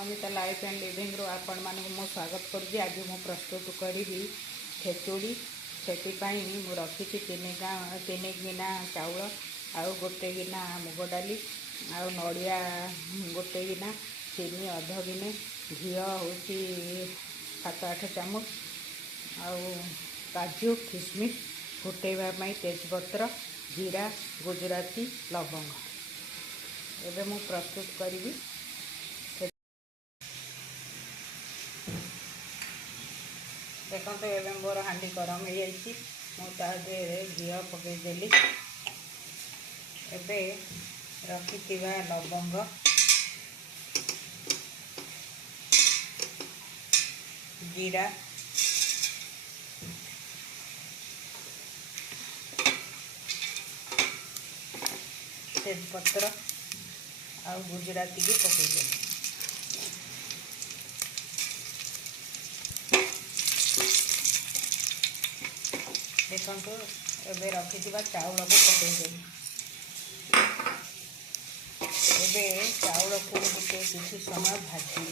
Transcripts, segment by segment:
Amita life and living रो आपण मानक मो स्वागत करुँगी। आज मु प्रस्तुत करी खेचुड़ी से मु रखी 3 गिना चाउल आउ गोटे गिना मुग डाली आउ नड़िया गोटे गिना चीनी अध गिने घी हूँ 7-8 चामच आउ काजू किशमिश फुटेवाई तेजपत्र जीरा गुजराती लवंग एबे मु प्रस्तुत करी। देखो तो एवं मोर हांडी गरम हो जाइए मुझे घी पकईदेली एबे रखि लवंग जीरा तेजपत्र आ गुजराती भी पकईदेली। देखो एबे रखि चाउल को पकईदेली। एबे चाउल को गोटे किसी समय भाजी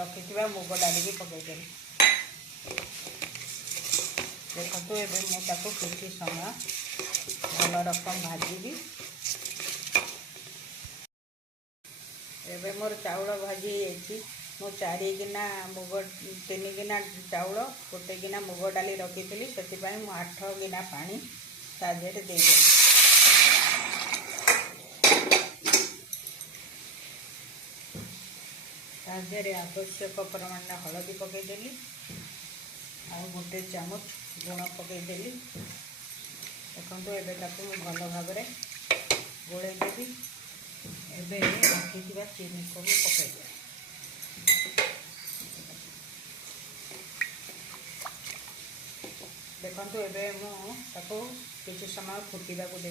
रखि मुग डाली भी पकईदेली। देखो एबे मुझे किसी समय भल रकम भाजी एबे मोर चाउल भाजी मु 4 गिना मुग 3 गिना चाउल गोटे गिना मुग डाली रखी से 8 गिना पानी साधे दे आवश्यक परिमाण हलदी पकईदेली आ गोटे चामच लुण पकईदेली। देखो एबे भल भाव गोलैदेवी एबे रखि चीनी को पकईदे। देखो एबे किसी समय फुटा दे।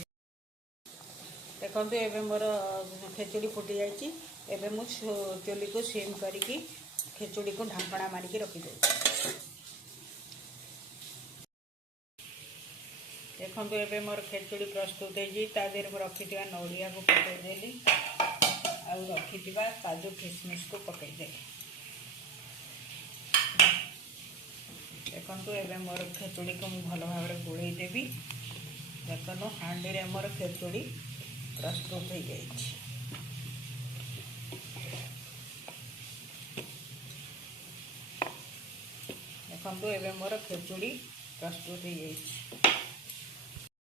देखो एबे मोर खेचुड़ी फुटी जाइए। एबे मु चुली को सीम करिकी खेचुड़ी को ढांकणा मारिकी रखी दे। देखो एबे मोर खेचुड़ी प्रस्तुत है रखि नड़िया को पकईदेली आ रखि काजू किशमिश को पकईदेली। देखो एबे मोर खेचुड़ी को भल भाव गोलैदेवी। देखो हांडी रे मोर खेचुड़ी प्रस्तुत हो जाइए। देखो एबे मोर खेचुड़ी प्रस्तुत हो जाइए।